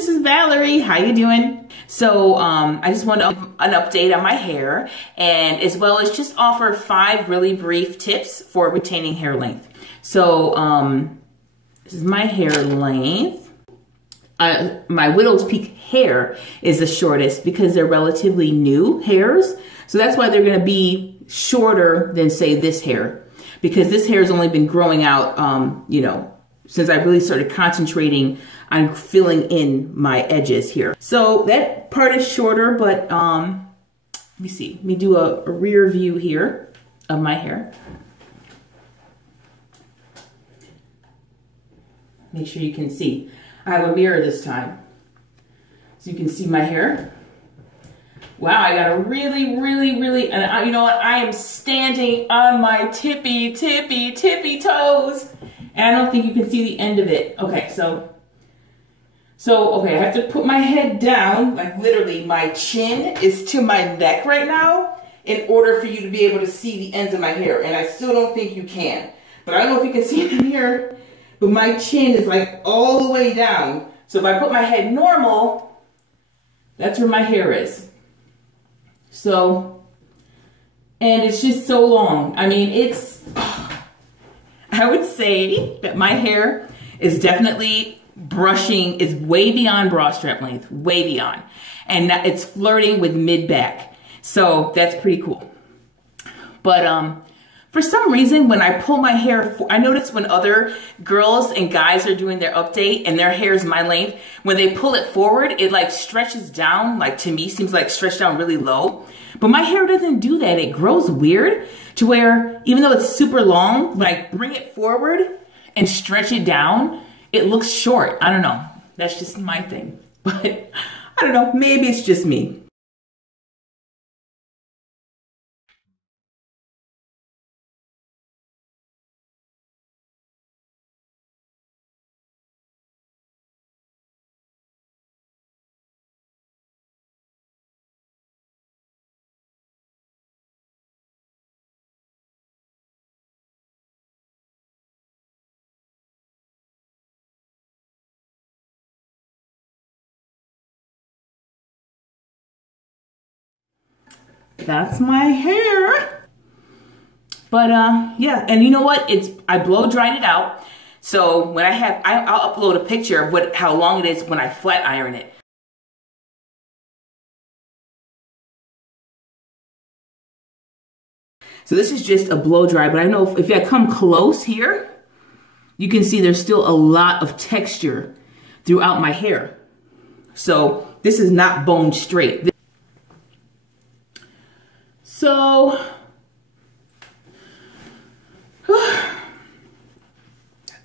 this is Valerie. How you doing? So I just want to an update on my hair, and as well as just offer 5 really brief tips for retaining hair length. So this is my hair length. My widow's peak hair is the shortest because they're relatively new hairs. So that's why they're going to be shorter than, say, this hair, because this hair has only been growing out, you know, since I really started concentrating on filling in my edges here. So that part is shorter, but let me see. Let me do a rear view here of my hair. Make sure you can see. I have a mirror this time, so you can see my hair. Wow, I got a really, and you know what? I am standing on my tippy toes. And I don't think you can see the end of it. Okay, so okay, I have to put my head down, like literally my chin is to my neck right now in order for you to be able to see the ends of my hair. And I still don't think you can. But I don't know if you can see it in here, but my chin is like all the way down. So if I put my head normal, that's where my hair is. So, and it's just so long. I mean, it's, I would say that my hair is definitely brushing, is way beyond bra strap length, way beyond. And it's flirting with mid-back. So that's pretty cool. But for some reason, when I pull my hair, I notice when other girls and guys are doing their update and their hair is my length, when they pull it forward, it like stretches down, like to me seems like stretched down really low. But my hair doesn't do that. It grows weird to where even though it's super long, when I bring it forward and stretch it down, it looks short. I don't know. That's just my thing. But I don't know. Maybe it's just me. That's my hair. But yeah, and you know what? I blow dried it out. So when I'll upload a picture of how long it is when I flat iron it. So this is just a blow dry, but I know if I come close here, you can see there's still a lot of texture throughout my hair. So this is not bone straight. So, that's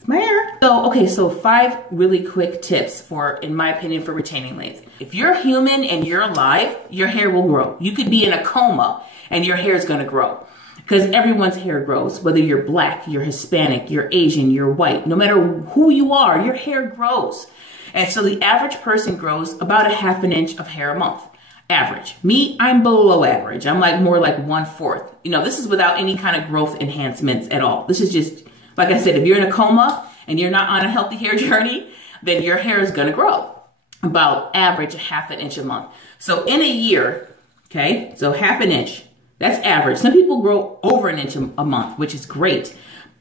my hair. So, okay, so 5 really quick tips for, in my opinion, for retaining length. If you're human and you're alive, your hair will grow. You could be in a coma and your hair is gonna grow. Because everyone's hair grows, whether you're black, you're Hispanic, you're Asian, you're white, no matter who you are, your hair grows. And so the average person grows about a ½ inch of hair a month. Average. Me, I'm below average. I'm like more like 1/4. You know, this is without any kind of growth enhancements at all. This is just, like I said, if you're in a coma and you're not on a healthy hair journey, then your hair is going to grow about average a ½ inch a month. So in a year, okay, so ½ inch, that's average. Some people grow over 1 inch a month, which is great.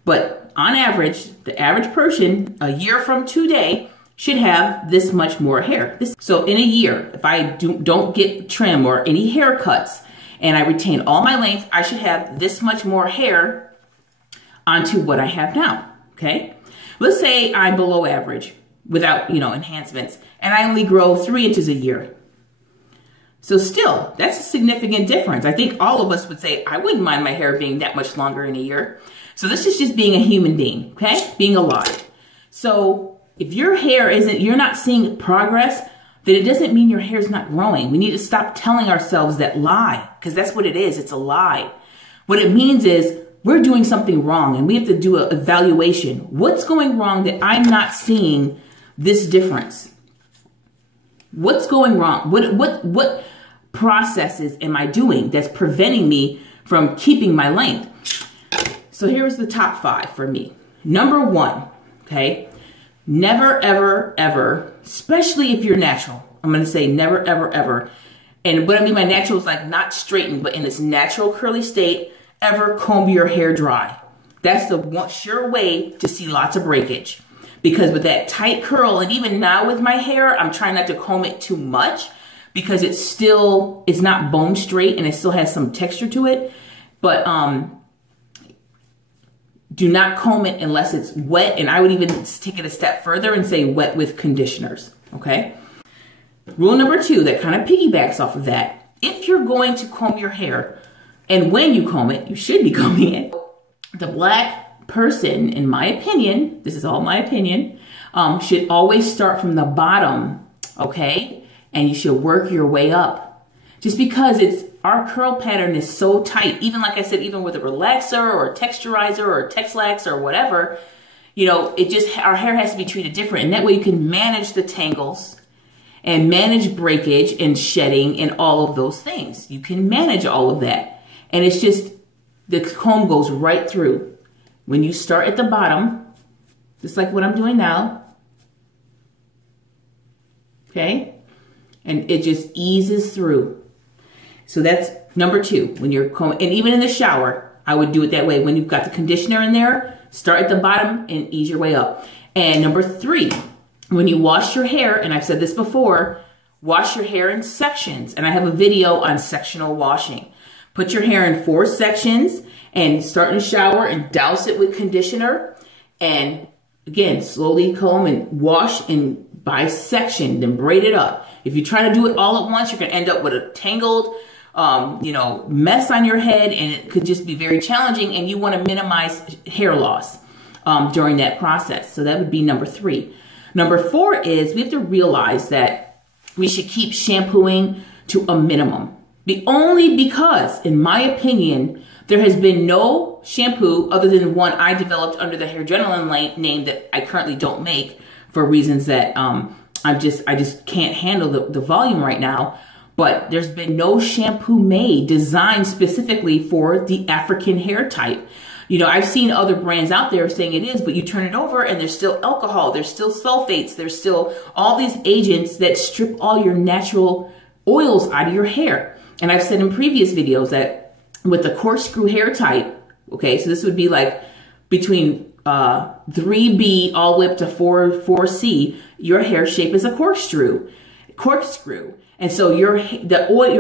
But on average, the average person a year from today should have this much more hair. So in a year, if I don't get trim or any haircuts and I retain all my length, I should have this much more hair onto what I have now, okay? Let's say I'm below average without, you know, enhancements, and I only grow 3 inches a year. So still, that's a significant difference. I think all of us would say, I wouldn't mind my hair being that much longer in a year. So this is just being a human being, okay? Being alive. So if your hair you're not seeing progress, then it doesn't mean your hair's not growing. We need to stop telling ourselves that lie, because that's what it is. It's a lie. What it means is we're doing something wrong and we have to do an evaluation. What's going wrong that I'm not seeing this difference? What's going wrong? What processes am I doing that's preventing me from keeping my length? So here's the top 5 for me. Number 1, okay? Never, ever, ever, especially if you're natural. I'm going to say never, ever, ever. And what I mean by natural is like not straightened, but in its natural curly state, ever comb your hair dry. That's the one sure way to see lots of breakage. Because with that tight curl, and even now with my hair, I'm trying not to comb it too much because it's not bone straight and it still has some texture to it. But do not comb it unless it's wet. And I would even take it a step further and say wet with conditioners, okay? Rule number 2 that kind of piggybacks off of that. If you're going to comb your hair, and when you comb it, you should be combing it. The black person, in my opinion, this is all my opinion, should always start from the bottom, okay? And you should work your way up. Just because our curl pattern is so tight, even like I said, even with a relaxer or a texturizer or a Texlax or whatever, you know, our hair has to be treated different. And that way you can manage the tangles and manage breakage and shedding and all of those things. You can manage all of that. And it's just, the comb goes right through. When you start at the bottom, just like what I'm doing now, okay? And it just eases through. So that's number 2. When you're combing, and even in the shower, I would do it that way. When you've got the conditioner in there, start at the bottom and ease your way up. And number 3, when you wash your hair, and I've said this before, wash your hair in sections. And I have a video on sectional washing. Put your hair in 4 sections and start in the shower and douse it with conditioner. And again, slowly comb and wash and by section, then braid it up. If you try to do it all at once, you're going to end up with a tangled, mess on your head, and it could just be very challenging. And you want to minimize hair loss during that process. So that would be number 3. Number 4 is we have to realize that we should keep shampooing to a minimum. Only because, in my opinion, there has been no shampoo other than one I developed under the Hair Gentleman name that I currently don't make for reasons that I just can't handle the volume right now. But there's been no shampoo made designed specifically for the African hair type. You know, I've seen other brands out there saying it is, but you turn it over and there's still alcohol, there's still sulfates, there's still all these agents that strip all your natural oils out of your hair. And I've said in previous videos that with the corkscrew hair type, okay, so this would be like between 3B all the way up to 4C, your hair shape is a corkscrew. And so your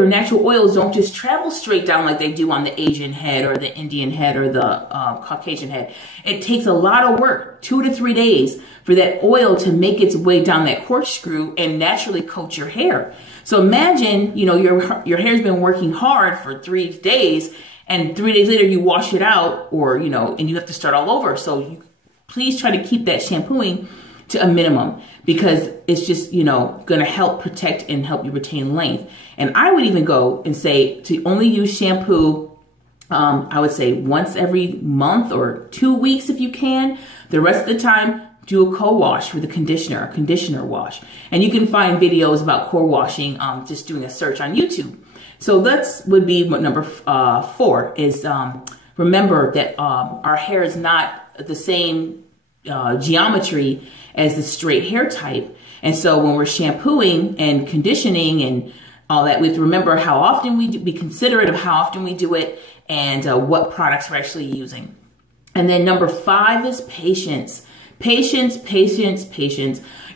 natural oils don't just travel straight down like they do on the Asian head or the Indian head or the Caucasian head. It takes a lot of work, 2 to 3 days, for that oil to make its way down that corkscrew and naturally coat your hair. So imagine, you know, your hair's been working hard for 3 days, and 3 days later you wash it out, or, you know, and you have to start all over. So please try to keep that shampooing to a minimum, because it's just, you know, going to help protect and help you retain length. And I would even go and say to only use shampoo, I would say once every month or 2 weeks if you can. The rest of the time, do a co-wash with a conditioner wash. And you can find videos about co-washing just doing a search on YouTube. So would be number 4 is remember that our hair is not the same geometry as the straight hair type. And so when we're shampooing and conditioning and all that, we have to remember how often be considerate of how often we do it and what products we're actually using. And then number 5 is patience. Patience.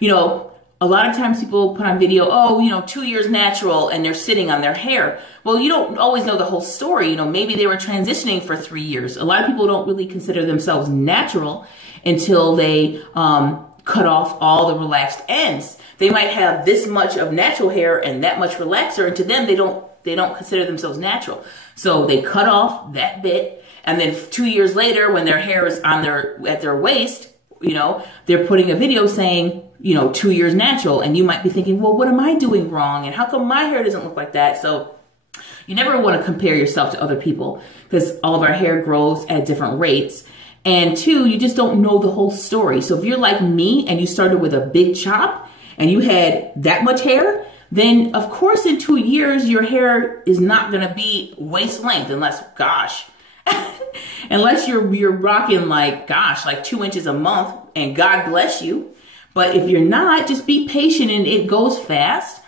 You know, a lot of times people put on video, oh, you know, 2 years natural, and they're sitting on their hair. Well, you don't always know the whole story. You know, maybe they were transitioning for 3 years. A lot of people don't really consider themselves natural until they cut off all the relaxed ends. They might have this much of natural hair and that much relaxer, and to them, they don't consider themselves natural. So they cut off that bit, and then 2 years later, when their hair is at their waist, you know, they're putting a video saying, you know, 2 years natural. And you might be thinking, well, what am I doing wrong? And how come my hair doesn't look like that? So you never want to compare yourself to other people, because all of our hair grows at different rates. And 2, you just don't know the whole story. So if you're like me and you started with a big chop and you had that much hair, then of course in 2 years, your hair is not going to be waist length unless, gosh, unless you're rocking like 2 inches a month, and God bless you. But if you're not, just be patient, and it goes fast,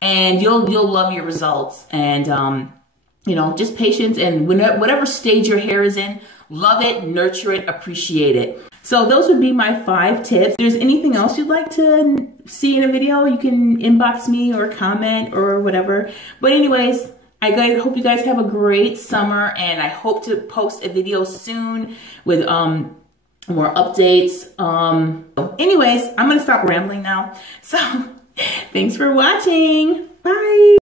and you'll love your results. And you know, just patience, and whatever stage your hair is in, love it, nurture it, appreciate it. So those would be my 5 tips. If there's anything else you'd like to see in a video, you can inbox me or comment or whatever. But anyways, I hope you guys have a great summer, and I hope to post a video soon with more updates. Anyways, I'm gonna stop rambling now. So thanks for watching. Bye.